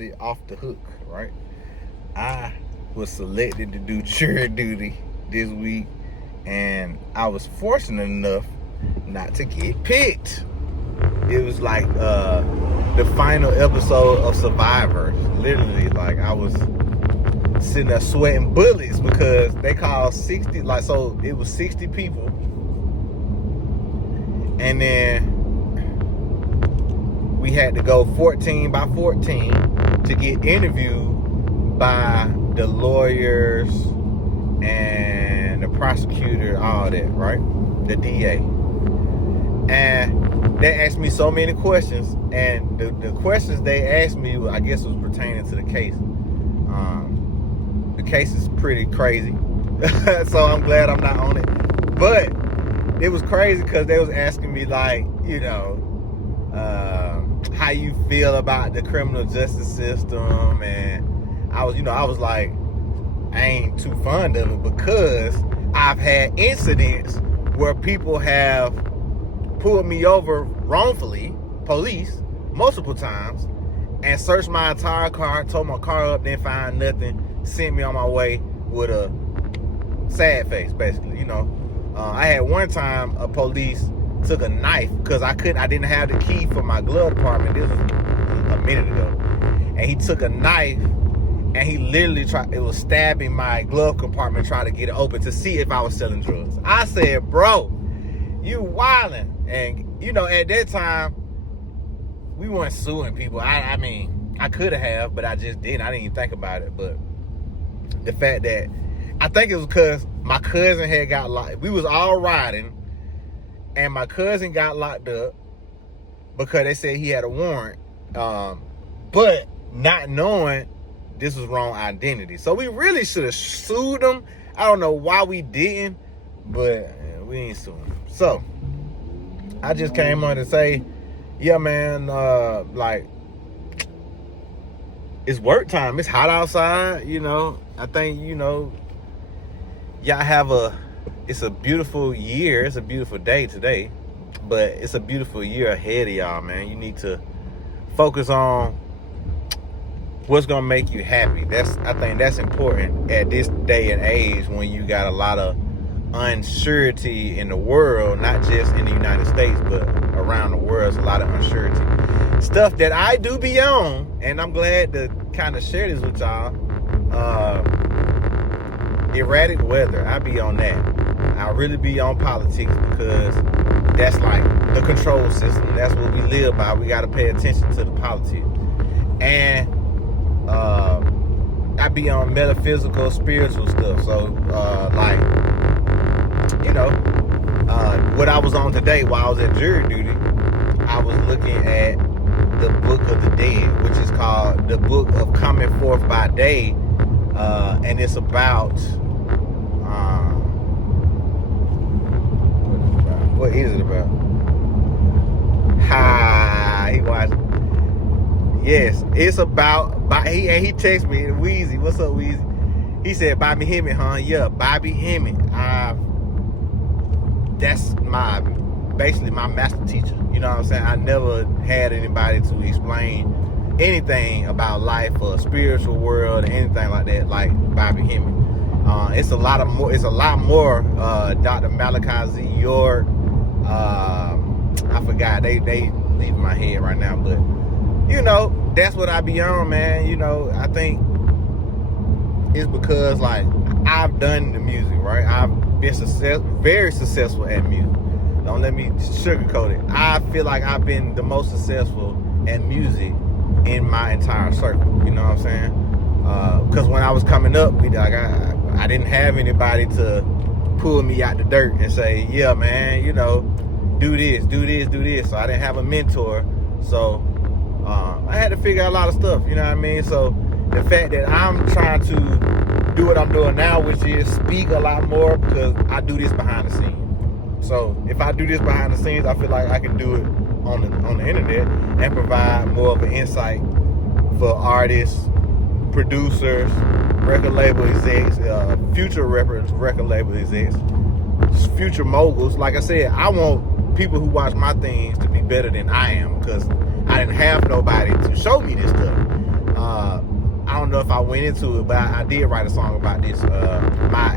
officially off the hook, right? I was selected to do jury duty this week, and I was fortunate enough not to get picked. It was like the final episode of Survivor. Literally, like, I was sitting there sweating bullets because they called 60, like, so it was 60 people. And then we had to go 14 by 14 to get interviewed by the lawyers and the prosecutor, all that, right? The DA. And they asked me so many questions, and the questions they asked me, I guess, was pertaining to the case. The case is pretty crazy, so I'm glad I'm not on it. But it was crazy because they was asking me, like, how you feel about the criminal justice system, and I was like, I ain't too fond of it because I've had incidents where people have pulled me over wrongfully, police, multiple times, and searched my entire car, towed my car up, didn't find nothing, sent me on my way with a sad face, basically. I had one time a police took a knife because I didn't have the key for my glove department. This was a minute ago, and he took a knife and he literally was stabbing my glove compartment, trying to get it open to see if I was selling drugs. I said, bro, you wildin'. And at that time, we weren't suing people. I mean, I could have, but I just didn't. I didn't even think about it. But the fact that, I think it was because my cousin had got locked. We was all riding, and my cousin got locked up because they said he had a warrant, but not knowing this was wrong identity. So we really should have sued them. I don't know why we didn't, but we ain't suing them. So I just came on to say, yeah, man, like, it's work time. It's hot outside, I think, y'all have it's a beautiful year. It's a beautiful day today, but it's a beautiful year ahead of y'all, man. You need to focus on what's gonna make you happy. I think that's important at this day and age when you got a lot of uncertainty in the world, not just in the United States, but around the world. There's a lot of uncertainty. Stuff that I do be on, and I'm glad to kind of share this with y'all. Erratic weather, I be on that. I really be on politics because that's like the control system. That's what we live by. We got to pay attention to the politics. And I be on metaphysical, spiritual stuff. So, what I was on today while I was at jury duty, I was looking at the Book of the Dead, which is called the Book of Coming Forth by Day, and it's about what is it about? He watched. Yes, it's about. He texted me, Weezy. What's up, Weezy? He said, Bobby Hemmett, huh? Yeah, Bobby Hemmett. That's basically my master teacher. You know what I'm saying? I never had anybody to explain anything about life or spiritual world or anything like that, like Bobby Hemmett. It's a lot more. Dr. Malachi Z. York. I forgot. They leave my head right now, but that's what I be on, man. I think it's because, like, I've done the music, right? I've been very successful at music. Don't let me sugarcoat it. I feel like I've been the most successful at music in my entire circle. You know what I'm saying? Because when I was coming up, I didn't have anybody to pull me out the dirt and say, yeah, man, do this. So I didn't have a mentor. So I had to figure out a lot of stuff, you know what I mean? So the fact that I'm trying to do what I'm doing now, which is speak a lot more, because I do this behind the scenes. So if I do this behind the scenes, I feel like I can do it on the internet and provide more of an insight for artists, producers, record label execs, future record label execs, future moguls. Like I said, I want people who watch my things to be better than I am, because I didn't have nobody to show me this stuff. I don't know if I went into it, but I did write a song about this, my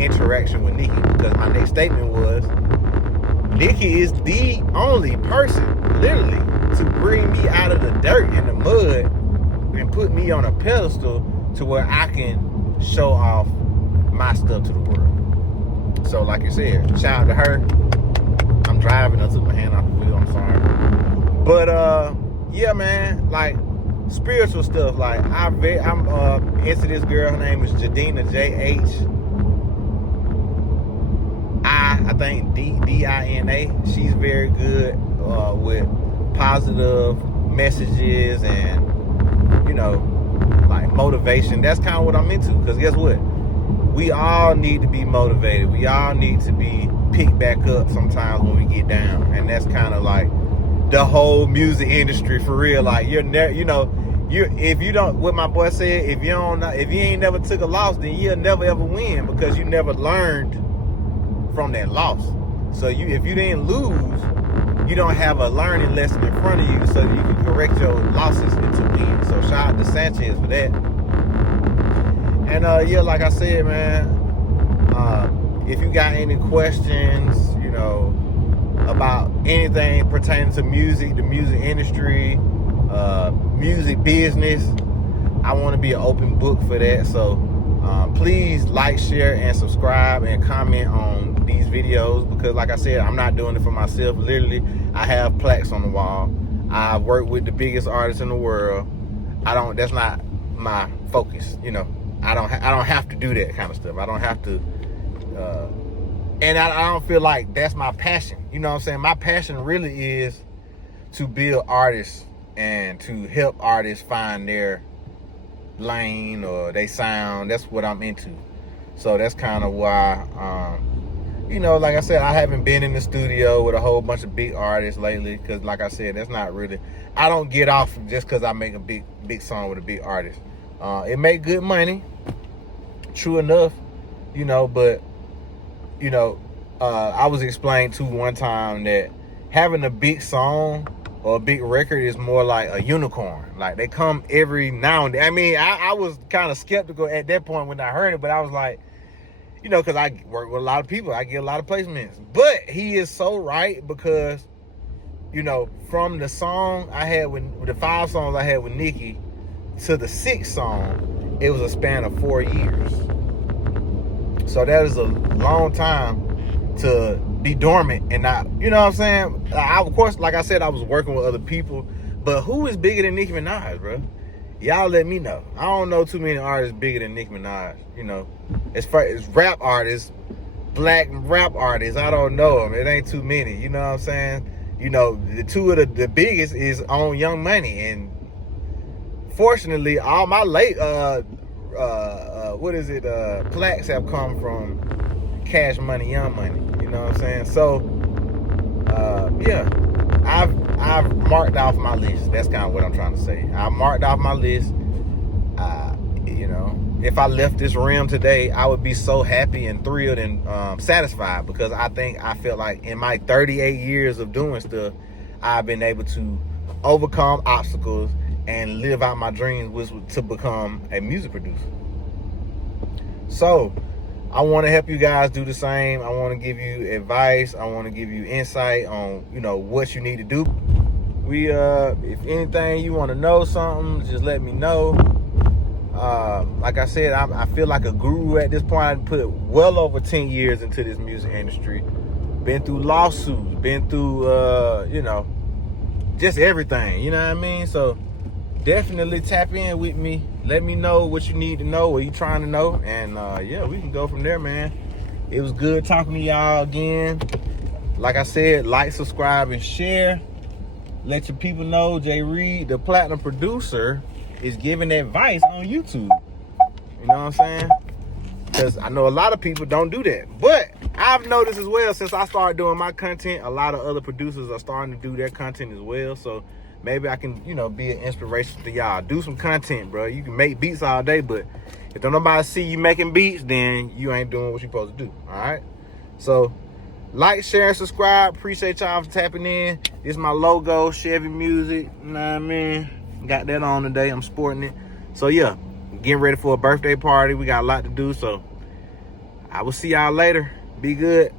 interaction with Nikki, because my next statement was, Nikki is the only person, literally, to bring me out of the dirt and the mud and put me on a pedestal to where I can show off my stuff to the world. So like you said, shout out to her. I'm driving, I took my hand off the wheel, I'm sorry. But yeah, man, like spiritual stuff, like I'm into this girl. Her name is Jadina, I think Dina. She's very good with positive messages and, you know, like motivation. That's kind of what I'm into, because guess what, we all need to be motivated. We all need to be picked back up sometimes when we get down. And that's kind of like the whole music industry, for real. Like, you're never, you know, if you don't, what my boy said, if you ain't never took a loss, then you'll never ever win, because you never learned from that loss. So if you didn't lose, you don't have a learning lesson in front of you, so you can correct your losses into wins. So shout out to Sanchez for that. And yeah, like I said, man, if you got any questions, you know, about anything pertaining to music, the music industry, music business, I want to be an open book for that. So please like, share, and subscribe, and comment on these videos, because like I said, I'm not doing it for myself. Literally, I have plaques on the wall. I work with the biggest artists in the world. That's not my focus, you know. I don't have to do that kind of stuff. I don't have to, and I don't feel like that's my passion. You know what I'm saying? My passion really is to build artists and to help artists find their lane or they sound. That's what I'm into. So that's kind of why, you know, like I said, I haven't been in the studio with a whole bunch of big artists lately, because like I said, that's not really, I don't get off just because I make a big song with a big artist. It make good money, true enough, you know, but, you know, I was explained to one time that having a big song or a big record is more like a unicorn. Like, they come every now and then. I mean, I was kind of skeptical at that point when I heard it, but I was like, you know, because I work with a lot of people, I get a lot of placements. But he is so right, because, you know, from the song I had with the 5 songs I had with Nikki to the 6th song, it was a span of 4 years. So that is a long time to be dormant and not, you know what I'm saying? Of course, like I said, I was working with other people, but who is bigger than Nicki Minaj, bro? Y'all let me know. I don't know too many artists bigger than Nicki Minaj, you know. As far as rap artists, black rap artists, I don't know them. It ain't too many, you know what I'm saying? You know, the two of the biggest is on Young Money, and fortunately, all my late plaques have come from Cash Money, Young Money. You know what I'm saying? So, yeah, I've marked off my list. That's kind of what I'm trying to say. I marked off my list. You know, if I left this realm today, I would be so happy and thrilled and satisfied, because I felt like in my 38 years of doing stuff, I've been able to overcome obstacles and live out my dreams, which was to become a music producer. So I want to help you guys do the same. I want to give you advice. I want to give you insight on, you know, what you need to do. If anything, you want to know something, just let me know. Like I said, I feel like a guru at this point. I put well over 10 years into this music industry. Been through lawsuits, been through, you know, just everything, you know what I mean? So definitely tap in with me. Let me know what you need to know, what you trying to know. And yeah, we can go from there, man. It was good talking to y'all again. Like I said, like, subscribe, and share. Let your people know Jay Reed, the platinum producer, is giving advice on YouTube. You know what I'm saying? Because I know a lot of people don't do that. But I've noticed as well, since I started doing my content, a lot of other producers are starting to do their content as well. So maybe I can, you know, be an inspiration to y'all. Do some content, bro. You can make beats all day, but if don't nobody see you making beats, then you ain't doing what you're supposed to do. All right? So like, share, and subscribe. Appreciate y'all for tapping in. This is my logo, Chevy Music. You know what I mean? Got that on today. I'm sporting it. So yeah, getting ready for a birthday party. We got a lot to do. So I will see y'all later. Be good.